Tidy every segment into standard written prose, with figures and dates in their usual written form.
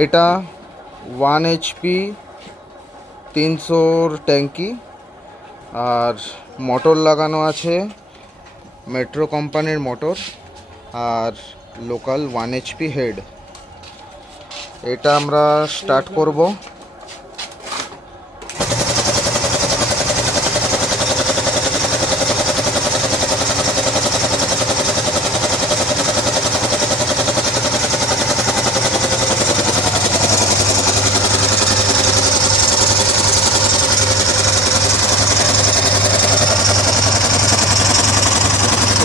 এটা 1 HP 300 ট্যাঙ্কি, আর motor লাগানো আছে মেট্রো কোম্পানির মোটর, আর লোকাল 1 HP হেড। এটা আমরা স্টার্ট করব।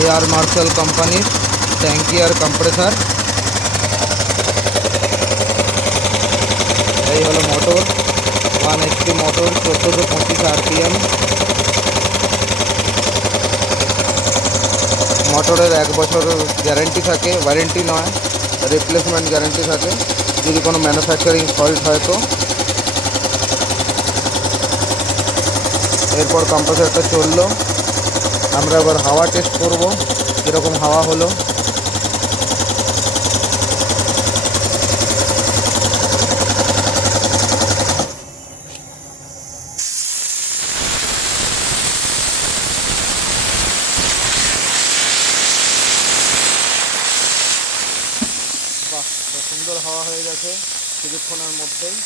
এয়ার মার্শাল কোম্পানির ট্যাঙ্কি আর কম্প্রেসার। এই হলো মোটর, 1 HP মোটর, 1425 RPM। মোটরের 1 বছর গ্যারেন্টি থাকে, ওয়ারেন্টি নয়, রিপ্লেসমেন্ট গ্যারেন্টি থাকে যদি কোনো ম্যানুফ্যাকচারিং ফল্ট হয় তো। এরপর কম্প্রেসারটা চললো, আমরা এবার হাওয়া টেস্ট করব কীরকম হাওয়া হলো। বাহ, সুন্দর হাওয়া হয়ে গেছে কিছুক্ষণের মধ্যেই।